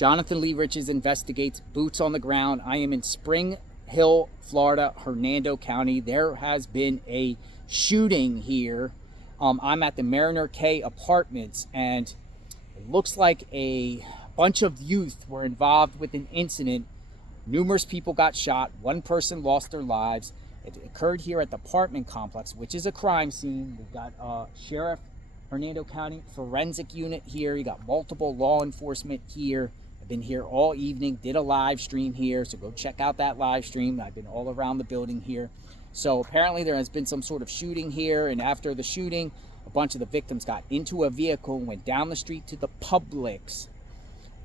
Jonathan Lee Riches investigates, boots on the ground. I am in Spring Hill, Florida, Hernando County. There has been a shooting here. I'm at the Mariner K Apartments, and it looks like a bunch of youth were involved with an incident. Numerous people got shot. One person lost their lives. It occurred here at the apartment complex, which is a crime scene. We've got Sheriff Hernando County Forensic Unit here. You got multiple law enforcement here. I've been here all evening, did a live stream here, so go check out that live stream. I've been all around the building here. So apparently there has been some sort of shooting here, and after the shooting, a bunch of the victims got into a vehicle and went down the street to the Publix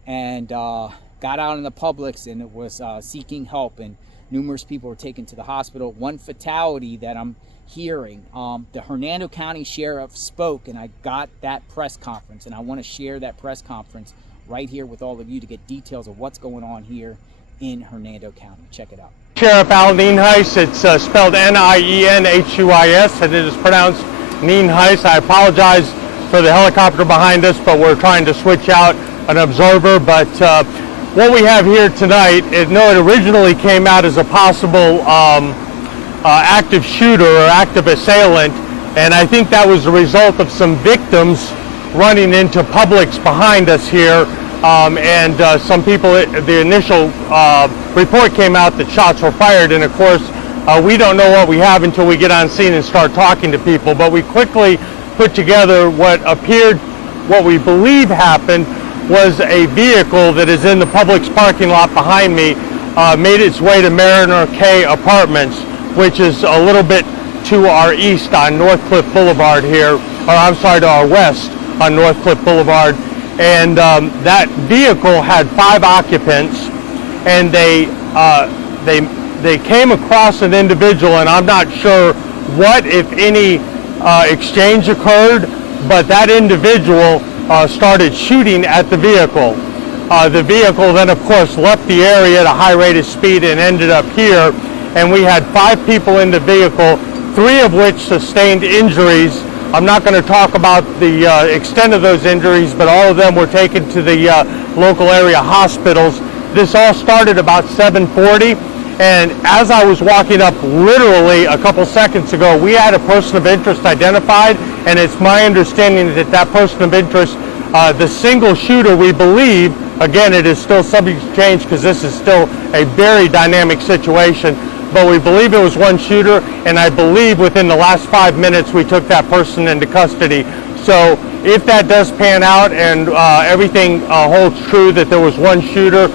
and got out in the Publix, and it was seeking help, and numerous people were taken to the hospital. One fatality that I'm hearing, the Hernando County Sheriff spoke, and I got that press conference, and I want to share that press conference right here with all of you to get details of what's going on here in Hernando County. Check it out. Sheriff Al Nienhuis, it's spelled Nienhuis, and it is pronounced Nienhuis. I apologize for the helicopter behind us, but we're trying to switch out an observer. But what we have here tonight, it originally came out as a possible active shooter or active assailant, and I think that was the result of some victims running into Publix behind us here, and some people, the initial report came out that shots were fired, and of course we don't know what we have until we get on scene and start talking to people. But we quickly put together what we believe happened was a vehicle that is in the Publix parking lot behind me, made its way to Mariner K Apartments, which is a little bit to our east on North Cliff Boulevard here, or I'm sorry, to our west on North Cliff Boulevard. And that vehicle had 5 occupants, and they came across an individual, and I'm not sure what, if any, exchange occurred, but that individual started shooting at the vehicle. The vehicle then, of course, left the area at a high rate of speed and ended up here, and we had 5 people in the vehicle, 3 of which sustained injuries. I'm not going to talk about the extent of those injuries, but all of them were taken to the local area hospitals. This all started about 7:40, and as I was walking up literally a couple seconds ago, we had a person of interest identified, and it's my understanding that that person of interest, the single shooter, we believe, again, it is still subject to change because this is still a very dynamic situation, but we believe it was one shooter, and I believe within the last 5 minutes we took that person into custody. So if that does pan out and everything holds true that there was one shooter,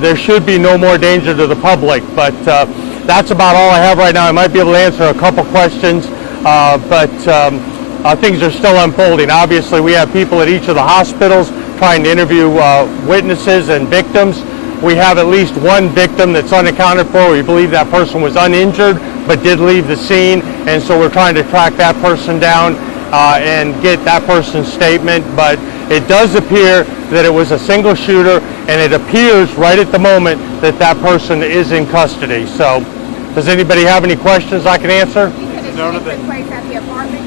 there should be no more danger to the public. But that's about all I have right now. I might be able to answer a couple questions, but things are still unfolding. Obviously, we have people at each of the hospitals trying to interview witnesses and victims. We have at least one victim that's unaccounted for. We believe that person was uninjured but did leave the scene, and so we're trying to track that person down and get that person's statement. But it does appear that it was a single shooter, and it appears right at the moment that that person is in custody. So does anybody have any questions I can answer?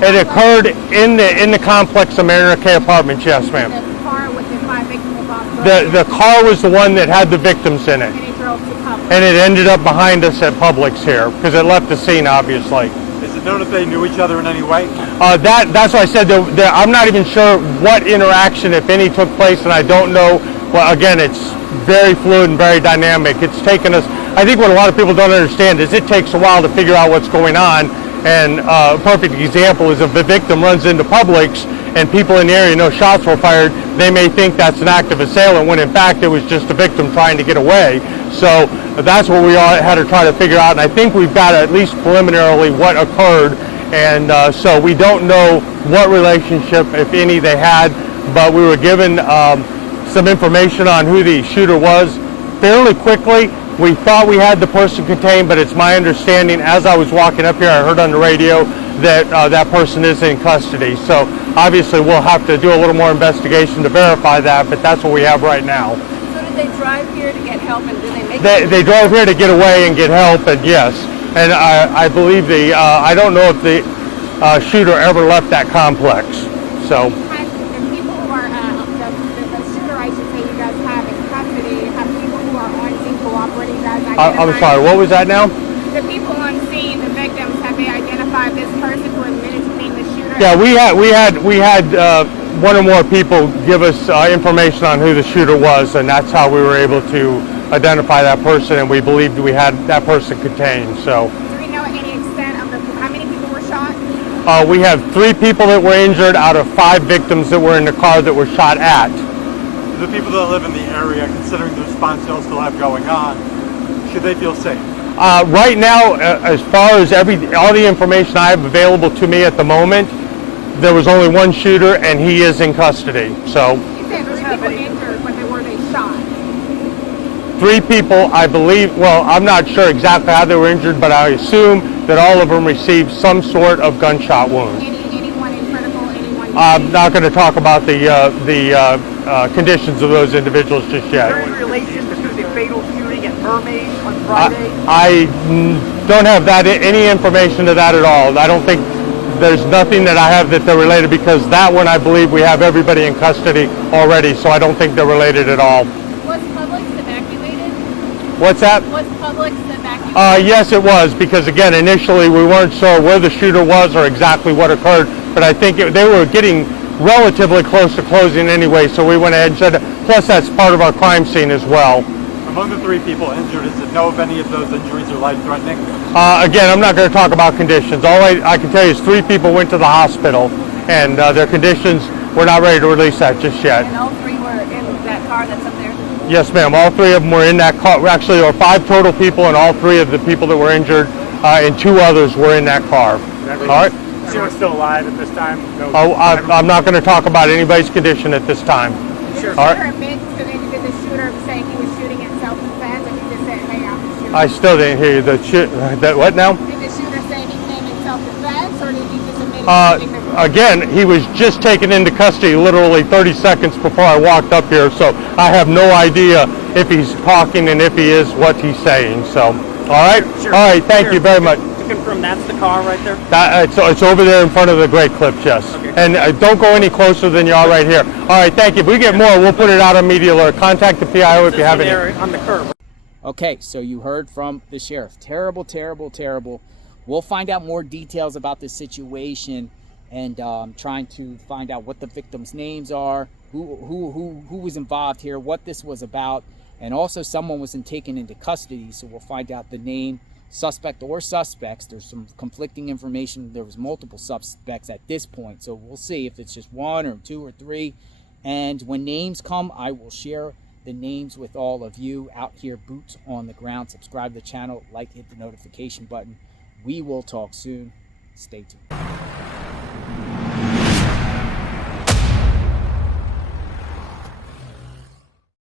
It occurred in the complex of Mariner K Apartments, yes, ma'am. The car with the 5 victims was off the road? The car was the one that had the victims in it. And it drove to Publix. And it ended up behind us at Publix here, because it left the scene, obviously. Is it known if they knew each other in any way? That's why I said I'm not even sure what interaction, if any, took place, and I don't know. Well, again, it's very fluid and very dynamic. It's taken us, I think what a lot of people don't understand is it takes a while to figure out what's going on. And a perfect example is if the victim runs into Publix and people in the area know shots were fired, they may think that's an active assailant when in fact it was just a victim trying to get away. So that's what we all had to try to figure out, and I think we've got at least preliminarily what occurred, and so we don't know what relationship, if any, they had, but we were given some information on who the shooter was fairly quickly. We thought we had the person contained, but it's my understanding, as I was walking up here, I heard on the radio that that person is in custody. So obviously we'll have to do a little more investigation to verify that, but that's what we have right now. So did they drive here to get help, and did they make it? They drove here to get away and get help, and yes. And I believe I don't know if the shooter ever left that complex. So. The people who are, the shooter, I should say, you guys have in custody, I'm sorry, what was that now? The people on scene, the victims, have they identified this person who admitted to being the shooter? Yeah, we had one or more people give us information on who the shooter was, and that's how we were able to identify that person, and we believed we had that person contained. So Do we know any extent of how many people were shot? we have 3 people that were injured out of 5 victims that were in the car that were shot at. The people that live in the area, considering the response y'all still have going on, should they feel safe? Right now, as far as all the information I have available to me at the moment, there was only one shooter, and he is in custody. So You said 3 people injured, but were they shot? 3 people, I believe, well, I'm not sure exactly how they were injured, but I assume that all of them received some sort of gunshot wound. Anyone in critical? Anyone? I'm not going to talk about the conditions of those individuals just yet. Is there any relation to the fatal shooting at Mermaid on Friday? I don't have any information to that at all. I don't think there's nothing that I have that they're related, because that one I believe we have everybody in custody already, so I don't think they're related at all. Was Publix evacuated? What's that? Was Publix evacuated? Yes, it was, because again, initially we weren't sure where the shooter was or exactly what occurred, but I think they were getting relatively close to closing anyway, so we went ahead and said, plus that's part of our crime scene as well. Among the 3 people injured, does it know if any of those injuries are life-threatening? Again, I'm not going to talk about conditions. All I can tell you is 3 people went to the hospital, and their conditions, we're not ready to release that just yet. And all 3 were in that car that's up there? Yes, ma'am. All 3 of them were in that car. Actually, there were 5 total people, and all 3 of the people that were injured, and 2 others were in that car. All right? Everyone's still alive at this time? No. I'm not going to talk about anybody's condition at this time. Did the All shooter right. admit to did the shooter say he was shooting in self-defense, or he just said, hey, I'm shooting? I still didn't hear you. That what now? Did the shooter say he came in self-defense, or did he just admit to shooting the Again, he was just taken into custody literally 30 seconds before I walked up here, so I have no idea if he's talking and if he is what he's saying. So, all right? Sure. All right, thank you very much. To confirm, that's the car right there? It's over there in front of the Great Clips, yes. Okay. And don't go any closer than you are right here. All right, thank you. If we get more, we'll put it out on media alert. Contact the PIO if you have any. There on the curb. Okay, so you heard from the sheriff. Terrible, terrible, terrible. We'll find out more details about this situation, and trying to find out what the victims' names are, who was involved here, what this was about, and also someone was taken into custody. So we'll find out the name, suspect or suspects. There's some conflicting information. There was multiple suspects at this point, so we'll see if it's just 1 or 2 or 3. And when names come, I will share the names with all of you out here, boots on the ground. Subscribe to the channel, hit the notification button. We will talk soon. Stay tuned.